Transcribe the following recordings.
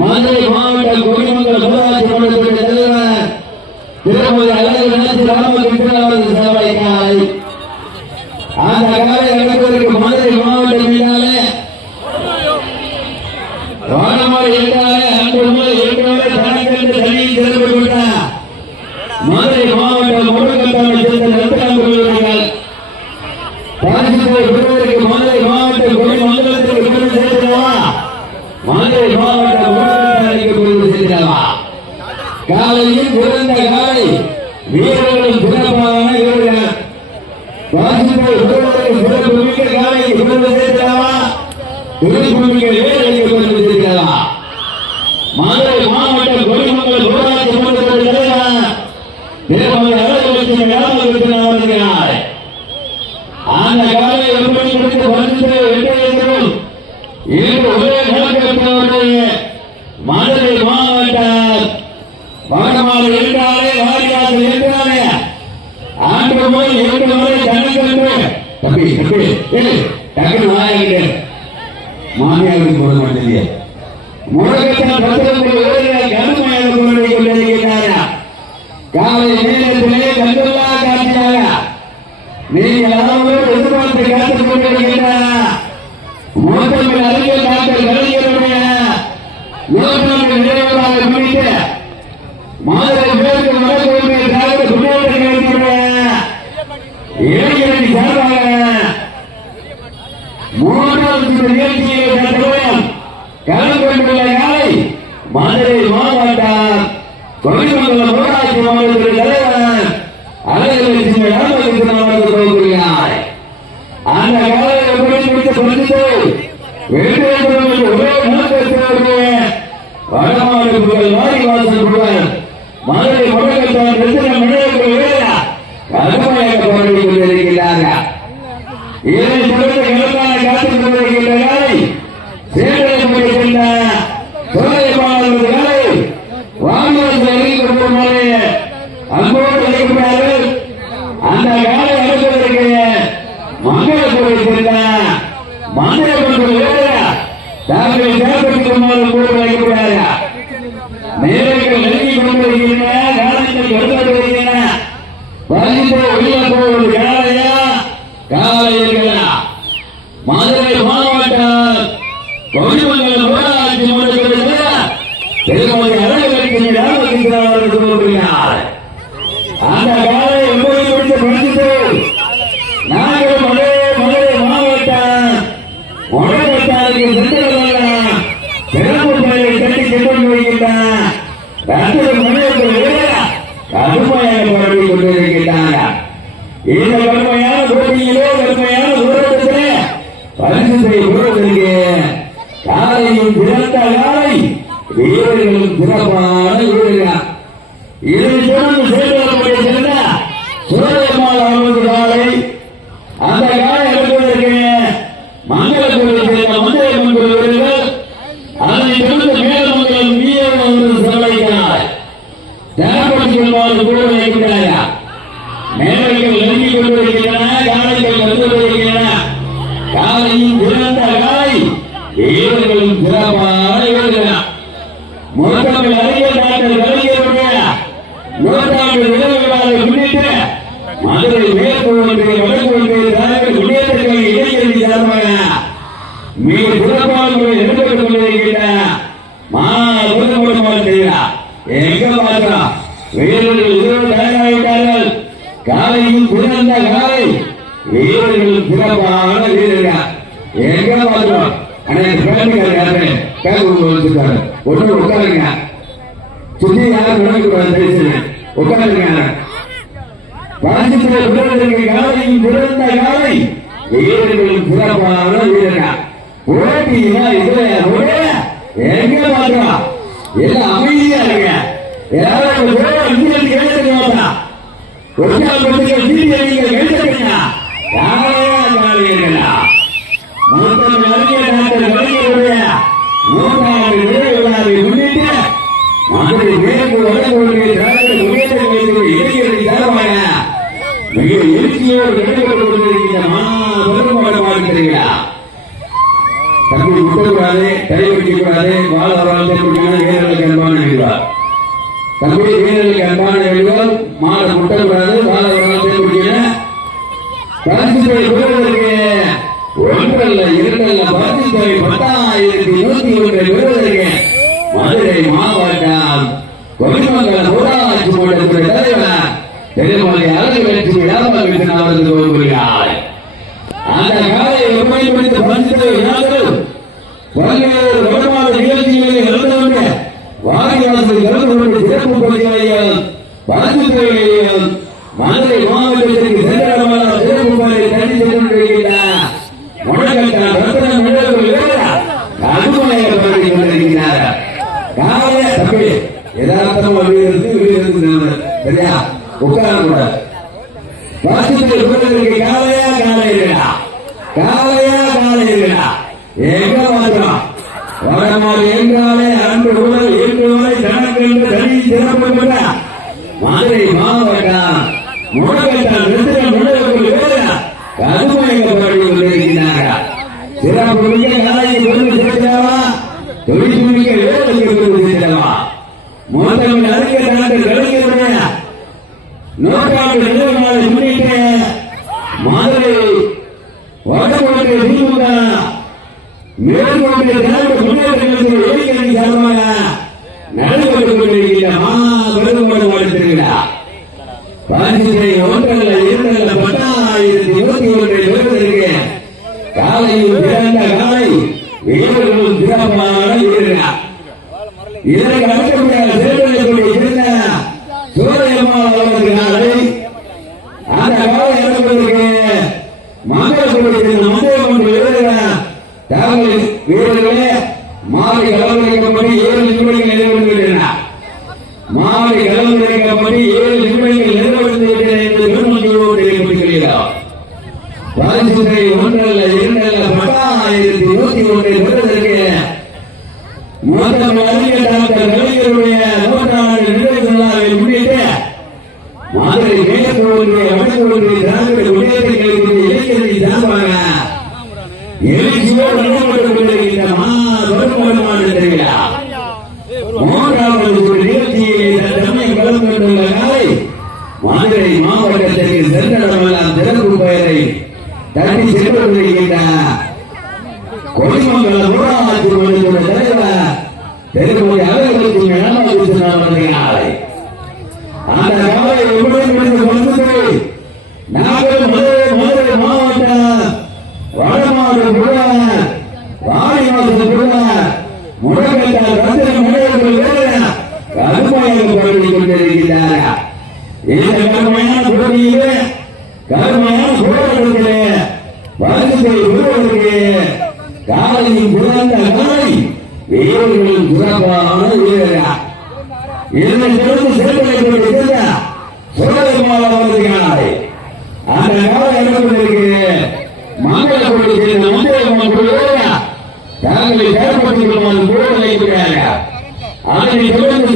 மதுரை மாவட்ட குடிமக்கள் சுகாதார மன்றத்தின் தலைவர் திருமதி அழகு ராமகிருஷ்ணன் அவர்கள் சேவைக்காய் அந்த காலை காலையில் குறைந்த காலை வீரர்களும் சிறப்பான வீரர்கள். வாசிப்பு வீரர்களும் சிறப்பு மிக்க காலை இவ்வளவு சேர்த்தலாமா இறுதி குழுமிகள் ஏன் அளிக்கப்படுவது Uno. Right? Thank you. வீரர்கள் இருவர் தயாராகிட்டார்கள் காலையில் பிறந்த காலை. வீரர்கள் சிறப்பான வீரர்கள் எங்க பார்க்கலாம் அன்னைக்கு பிறந்துக்காரு யாரு பேங்க் வச்சுக்காரு ஒன்று உட்காருங்க. சுத்தி யாரும் நடக்கூடாது பேசுறேன் உட்காருங்க. வாசிக்கிற வீரர்கள் காலையில் பிறந்த காலை. வீரர்கள் சிறப்பான வீரர்கள் போட்டினா இதுல எங்க பார்க்கலாம் எல்லாம் அமைதியா இருக்க யாராவது இந்தியன் எழுத தெரியுமா ஒரிஜினல் பத்திரிகை எழுத தெரியுமா யாராவது மதுரை மாவட்ட இல்லையா? உட்கார கூட வாசிப்பது உட்கார்ந்து காலையா காலை இல்லையா காலையா காலை இல்லையா எங்க மாத்திரம் வடமாறு என்றாலே அன்று உடல் என்று வரை தனக்கு என்று தனி சிறப்பு ಮೇಲ್ಮುಖ கடவுள் கப்படி ஏழு நிமிடங்கள் நிறைவேற்றுகிறேனா மாவட்ட கடவுள் கப்படி ஏழு நிமிடங்கள் நிறைவேற்றுகிறேன் என்று பெருமதியோடு எழுப்பிக்கிறீர்களா ராஜ்யத்தை மாதுரை மாவட்டத்திற்கு சென்றடமெல்லாம் திறந்து பெயரை தட்டி சென்று கொண்டிருக்கின்ற கொடிமங்கலம் ஊராட்சி மன்றத்தின் தலைவர் தெருமொழி அவர்களுக்கு நடமாடி சென்றவர்கள் அந்த கவலை எப்படி கொண்டு வணக்கத்தை உருவாக்கு காவலின் குணந்த கவலை வீரர்களின் குணப்பான வீரரா. இதனை தொடர்ந்து செயல்படுத்த சுரதமான வருகிறாரே அந்த காலம் என்ன பண்ணிருக்கு? மங்கள கொள்கை மந்திரமான கொள்கையா தங்களை செயல்படுத்திக் கொள்ளுமாறு கூட வைக்கிறார்கள் அதனை தொடர்ந்து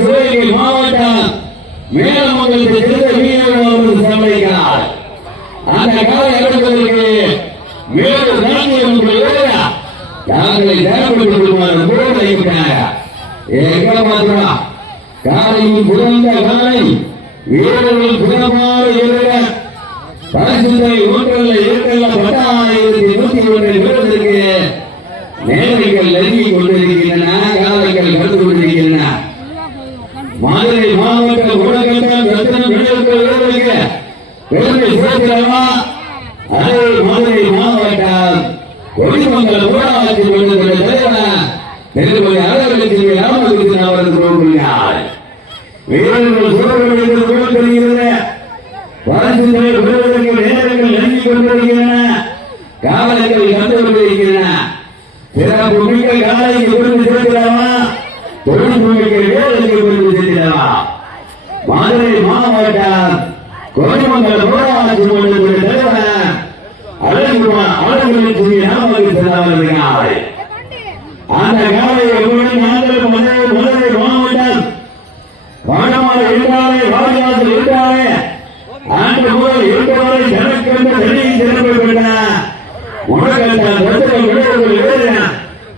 காலையில் புகழ்ந்த காலை வீரர்கள் புகழமாக எழுத பரசுந்தை ஒன்றல்ல இரண்டல்ல பத்தாயிரத்தி நூத்தி ஒன்றை வீரர்களுக்கு நேரங்கள் நெருங்கிக் கொண்டிருக்கிறது அன்புடைய உறவுகளில் வேதங்கள் எழுதி கொண்டிருக்கின்றன காவலர்கள்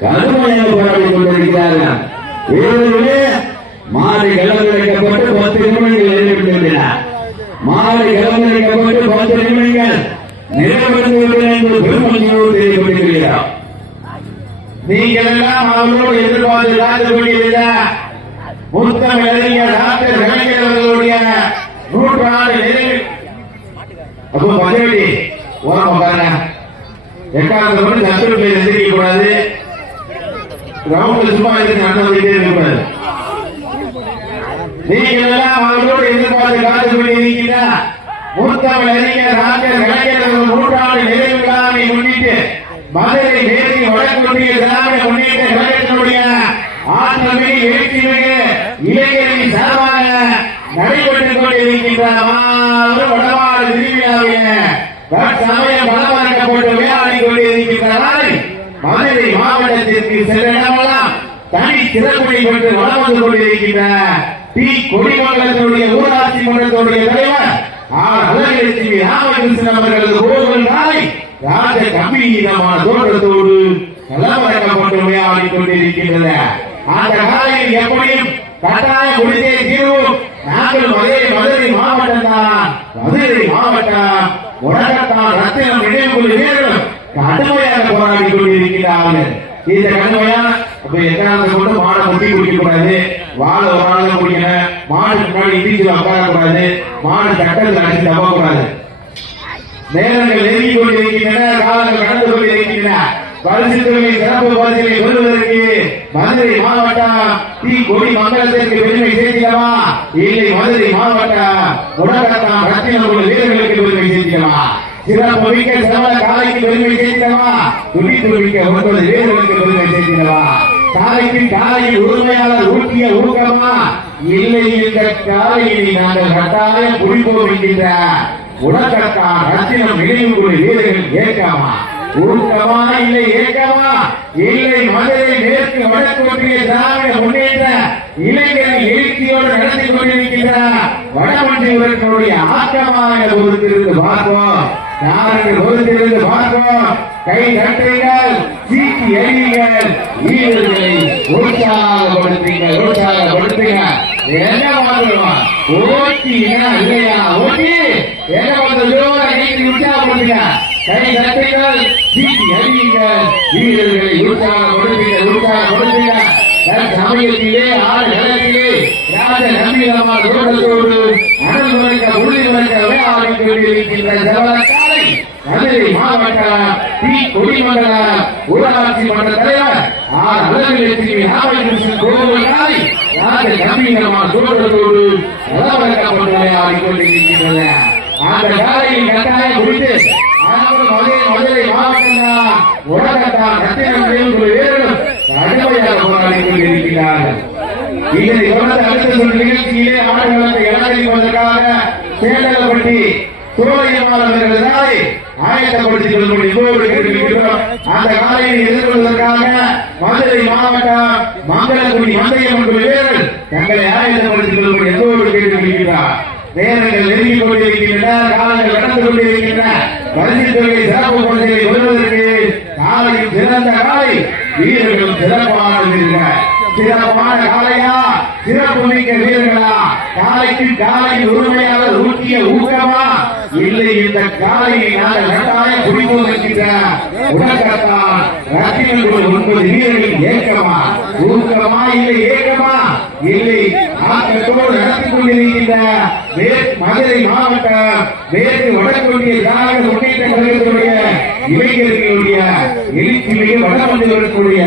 காந்திமயம் பாடிக் கொண்டிருக்கிறார்கள். நீங்கள் எல்லாம் அவர்களோடு எதிர்பார்த்து காத்துக்கொண்டு இருக்கின்ற மூத்தமிழ் அறிஞர் டாக்டர் கலைஞர் நூற்றாண்டு நிறைவு விழாவை முன்னிட்டு மதுரை மேற்கு வடக்குடைய திராவிட முன்னேற்ற கழகத்தினுடைய ஆற்றமை எழுச்சிமிகு இளைஞரின் சார்பாக நடைபெற்றுக் கொண்டிருக்கின்ற மாபெரும் வடமாடு திருவிழாவில பலமாக்கப்பட்டு விளையாடி கொண்டிருக்கின்றனர் மதுரை மாவட்டத்திற்கு செல்ல இடமெல்லாம் தனி சிறப்புரை பெற்று வளர்ந்து வந்து கொண்டிருக்கின்ற டி கொடிமங்கலத்தினுடைய ஊராட்சி மன்றத்தினுடைய தலைவர் ஆர் அழகலட்சுமி ராமகிருஷ்ணன் அவர்களது கோவில் நாளை ராஜ கம்பீரமான தோற்றத்தோடு கலவரக்கப்பட்டு விளையாடி கொண்டிருக்கின்றன. அந்த காலையில் எப்படியும் கட்டாய முடிந்தே தீர்வும். நாங்கள் மதுரை மதுரை மாவட்டம் தான். மதுரை மாவட்டம். உலகத்தான் ரத்தினம் நினைவுக்குள் வீரர்களும் கடுமையாக போராடி கொண்டிருக்கிறார்கள். இந்த கடுமையா அப்ப எக்காரணத்தை கொண்டு மாடை முட்டி குடிக்க வாழை ஒரு ஆள் மாடு முன்னாடி வீட்டில் உட்கார கூடாது மாடு சட்டத்தில் அடிச்சு தப்ப கூடாது நேரங்கள் நெருங்கி கொண்டிருக்கின்றன காலங்கள் கடந்து கொண்டிருக்கின்றன பரிசு சிறப்பு பரிசிலை பெறுவதற்கு மதுரை மாவட்டம் டி. கொடி மங்கலத்திற்கு பெருமை சேர்த்திடவா? இல்லை மதுரை மாவட்டம் உலகத்தான் ரத்தினம் வீரர்களுக்கு பெருமை சேர்த்திடவா? சிறப்பு மிக்க சிறந்த காலைக்கு பெருமை சேர்த்திடவா? துணி துணிக்க ஒன்பது வீரர்களுக்கு பெருமை சேர்த்திடவா? காலைக்கு காலையில் உரிமையாளர் ஊட்டிய ஊக்கமா? இல்லை இந்த காலையில் நாங்கள் கட்டாயம் குடிப்போம் என்கின்ற உலகத்தான் ரத்தினம் நினைவுக்குள்ள வீரர்கள் ஏற்கமா? ஊக்கமா? இல்லை ஏக்கமா இல்லை மதுரை மேற்கு வடக்கு ஒன்றிய திராவிட முன்னேற்ற இளைஞர்கள் எழுச்சியோடு நடத்தி கொண்டிருக்கின்ற வடமண்டி வடமொன்றியவர்களுடைய ஆக்கமாக பொறுத்திருந்து பார்ப்போம். யாருக்கு பொறுத்திருந்து பார்ப்போம். கை தட்டுங்கள் சீட்டி எறியுங்கள். வீரர்களை உற்சாகப்படுத்துங்கள் உற்சாகப்படுத்துங்க. என்ன வாங்குவோம் ஓட்டினா இல்லையா? ஓட்டி. என்ன வந்து கைக்கு உற்சாகப்படுத்துங்க. கை தட்டுங்கள் சீட்டி எறியுங்கள். வீரர்களை உற்சாகப்படுத்துங்க உற்சாகப்படுத்துங்க. சமயத்திலே ஆறு நேரத்திலே ராஜ கம்பீரமா தோட்டத்தோடு அனல் மறைக்க உள்ளி மறைக்க விளையாடி கொண்டிருக்கின்ற மதுரை மாவட்டம் டி கொடிமங்கலம் ஊராட்சி மன்ற தலைவர் ஆர். அழகுலட்சுமி ராமகிருஷ்ணன் கோவிலாய் ராஜ கம்பீரமா தோட்டத்தோடு நலவரக்கப்பட்டு விளையாடி அந்த காலையில் கட்டாயம் குறித்து மதுரை மதுரை மாவட்டம் உலகத்தான் ரத்தினம் ஒரு கடுமையாக போராடி கொண்டிருக்கிறார்கள் இதனை தொடர்ந்து அடுத்த நிகழ்ச்சியிலே ஆடுகளத்தை இழந்திருப்பதற்காக சேடலப்பட்டி சோழியமானவர்களாய் ஆயத்தப்படுத்திக் கொள்ளும்படி இப்போது அந்த காலையை எதிர்கொள்வதற்காக மதுரை மாவட்டம் மங்களக்குடி மந்தையம் என்ற வீரர்கள் தங்களை ஆயத்தப்படுத்திக் கொள்ளும்படி எப்போது கேட்டுக்கொள்கிறார் நேரங்கள் நெருங்கிக் கொண்டிருக்கின்றன காலங்கள் கடந்து கொண்டிருக்கின்றன. பரிசு சிறப்பு பரிசை பெறுவதற்கு காலையும் சிறந்த காலை வீரர்களும் சிறப்பான சிறப்பான காலையா? சிறப்பு மிக்க வீரர்களா? காலைக்கு காலை உரிமையாளர் ஊட்டிய ஊக்கமா? இல்லை இந்த காலையை நாங்கள் கட்டாயம் குடிப்போம் உடற்கத்தான் ரத்தினங்கள் ஒன்பது வீரர்கள் ஏக்கமா? ஊக்கமா இல்லை ஏக்கமா? இல்லை. ஆக்கத்தோடு நடத்தி கொண்டிருக்கின்ற மதுரை மாவட்டம் மேற்கு வடக்கொண்டிய திராவிட முன்னேற்ற கழகத்துடைய இளைஞர்களுடைய எழுச்சிமிகு வடமந்திரக்கூடிய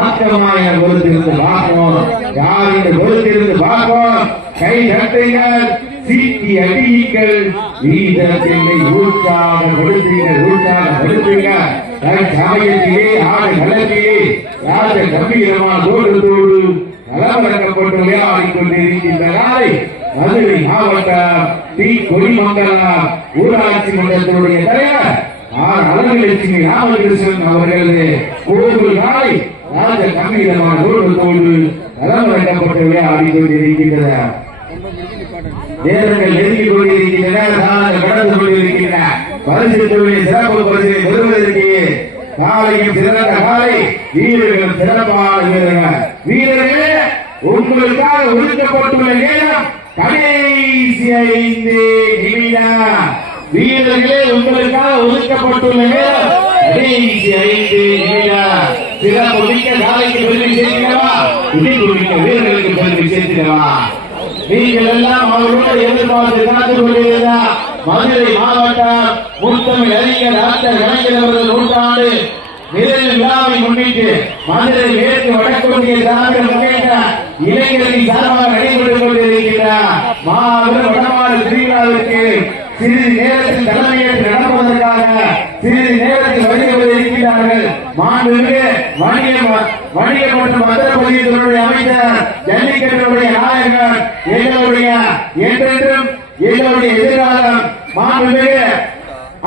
ஆக்கமாய பொறுத்திருந்து பார்ப்போம். யார் இந்த பொறுத்திருந்து பார்ப்போம்? கை தட்டுங்கள். சீட்டி அடியுங்கள் வீதத்தினை உற்சாக படுத்துங்கள் உற்சாக படுத்துங்கள் சமயத்திலே ஆடு களத்திலே ராஜ கம்பீரமான தோற்றத்தோடு நலவரக்கப்பட்டு விளையாடி கொண்டிருக்கின்ற நாளை மதுரை மாவட்டம் டி. கொடிமங்கலம் ஊராட்சி மன்றத்தினுடைய தலைவர் ஆர். அழகுலட்சுமி ராமகிருஷ்ணன் அவர்களது கோவில் நாளை ராஜ கம்பீரமான தோற்றத்தோடு நலவரக்கப்பட்டு விளையாடி கொண்டிருக்கின்றன நேரங்கள் நெருங்கிக் கொண்டிருக்கின்றன கடந்து கொண்டிருக்கின்றன. பரிசு தொழிலை சிறப்பு பரிசை பெறுவதற்கு காலையும் சிறந்த காலை வீரர்கள் சிறப்பான வீரர்கள் வீரர்களே உங்களுக்காக ஒதுக்கப்பட்டுள்ள நேரம் கடைசி ஐந்து நிமிடம். வீரர்களே உங்களுக்காக ஒதுக்கப்பட்டுள்ள நேரம் கடைசி ஐந்து நிமிடம். சிறப்பு மிக்க காலைக்கு பெருமை சேர்க்கிறவா? இடிப்பு குறிக்க வீரர்களுக்கு பெருமை சேர்க்கிறவா? நீங்கள் எல்லாம் அவர்களோடு எதிர்பார்த்து காத்துக் கொண்டிருந்தா மதுரை மாவட்டம் முத்தமிழ் அறிஞர் டாக்டர் கலைஞர் அவர்கள் நூற்றாண்டு நிறைவு விழாவை முன்னிட்டு மதுரை மேற்கு வடக்கொண்டிய திராவிட முன்னேற்ற இளைஞரின் சார்பாக நடைபெற்றுக் கொண்டிருக்கிறார் மாபெரும் வடமாடு திருவிழாவிற்கு சிறிது நேரத்தில் தலைமையேற்று நடப்பதற்காக சிறிது நேரத்தில் வருகிறது இருக்கிறார்கள் மாண்புமிகு வணிக வணிக மற்றும் மத்திய பகுதியினுடைய அமைச்சர் ஜல்லிக்கட்டுடைய நாயகர் எங்களுடைய என்றென்றும் எங்களுடைய எதிர்காலம் மாண்புமிகு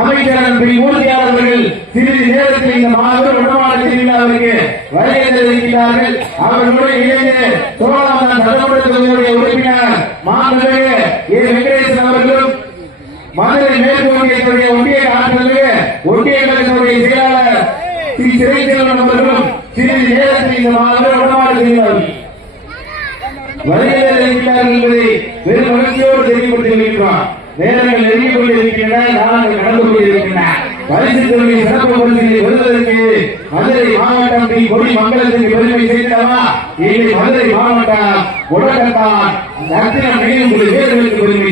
அமைச்சர் பி மூர்த்தியார் அவர்கள் சிறிது நேரத்தில் இந்த மாபெரும் உணவாளர் திருவிழாவிற்கு வருகை தந்திருக்கிறார்கள். அவர்களோடு இணைந்து சோழாமன் சட்டமன்ற தொகுதியுடைய உறுப்பினர் மாண்புமிகு ஏ. வெங்கடேசன் அவர்களும் மதுரை மேற்கு ஒன்றியத்துடைய ஒன்றிய ஆற்றலுக்கு ஒன்றிய கழகத்துடைய செயலாளர் ஸ்ரீ சிறைச்செல்வன் அவர்களும் சிறிது நேரத்தில் இந்த மாபெரும் உணவாளர் திருவிழாவில் வருகிறது இருக்கிறார்கள் என்பதை வெறும் மகிழ்ச்சியோடு தெரியப்பட்டிருக்கிறோம் நேரங்கள் நெருங்கிக் கொண்டிருக்கின்றன நாளங்கள் நடந்து கொண்டிருக்கின்றன. பரிசு தொழிலை சிறப்பு பரிசுகளை பெறுவதற்கு மதுரை மாவட்டம் பி கொடி மங்கலத்திற்கு பெருமை சேர்ந்தவா இல்லை மதுரை மாவட்டம் உடகத்தான் ரத்தினம் நினைவு குழு பெருமை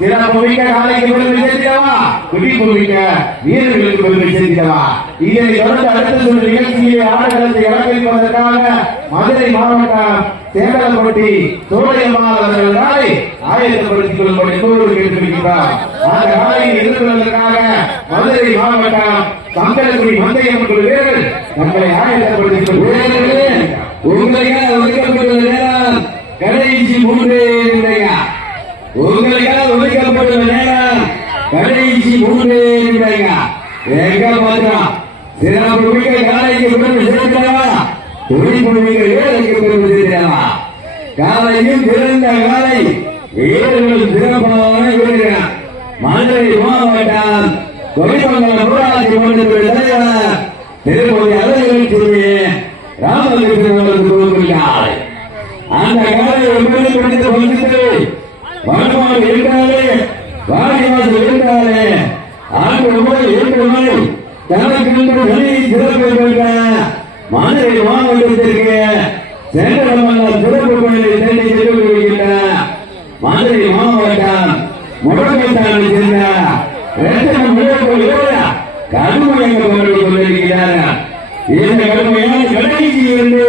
சிறப்பு மிக்க காலைக்கு பெருமை சேர்க்கிறவா குடி மிக்க வீரர்களுக்கு பெருமை சேர்க்கிறவா இதனை தொடர்ந்து அடுத்த சொல்ல நிகழ்ச்சியை ஆடுகளத்தை மதுரை மாவட்டம் சேங்கலப்பட்டி சோழையம்மாள் அவர்களாய் ஆயத்தப்படுத்திக் கொள்ளும்படி என்பவர்கள் கேட்டுக்கொள்கிறார் அந்த காலையை எதிர்கொள்வதற்காக மதுரை மாவட்டம் மங்களக்குடி மந்தையம் குழு வீரர்கள் தங்களை ஆயத்தப்படுத்திக் கொள்கிறார்கள். உங்களுக்காக ஒதுக்கப்பட்டுள்ள நேரம் கடைசி மூன்று நிமிடங்கள் உங்களுக்காக ஒதுக்கப்பட்டுள்ள நேரம் கடைசி மூன்று நிமிடங்கள் எங்க பாத்திரம். சிறப்பு மிக்க காலைக்கு பெருமை சேர்க்கிறவா துடிப்பு மிக்க வீரருக்கு பெருமை சேர்க்கிறவா காலையும் சிறந்த காலை வீரர்கள் சிறப்பான வீரர்கள் மதுரை மாவட்டம் கொடிமங்கலம் ஊராட்சி மன்றத்துடைய தலைவர் திருப்பதி அலுவலகம் திரும்பிய ராமகிருஷ்ணன் அவர்கள் துவங்குகிறார் அந்த காலை எப்படி பிடித்து வந்துட்டு வருமானம் இருக்கிறாரே வாடிவாசல் இருந்தாலே ஆண்டு முறை ஏழு முறை தனக்கு வழி சிறப்பு பெற்ற மதுரை மாவட்டத்திற்கு சேகரமங்கலம் சிறப்பு கோயிலை தேடி சென்று வருகின்ற மதுரை மாவட்டம் முடக்கத்தானை சேர்ந்த ரத்தனம் விளையாட்டு கடுமையாக போராடி கொண்டிருக்கிறார்கள் இந்த கடுமையான கடைசி இருந்து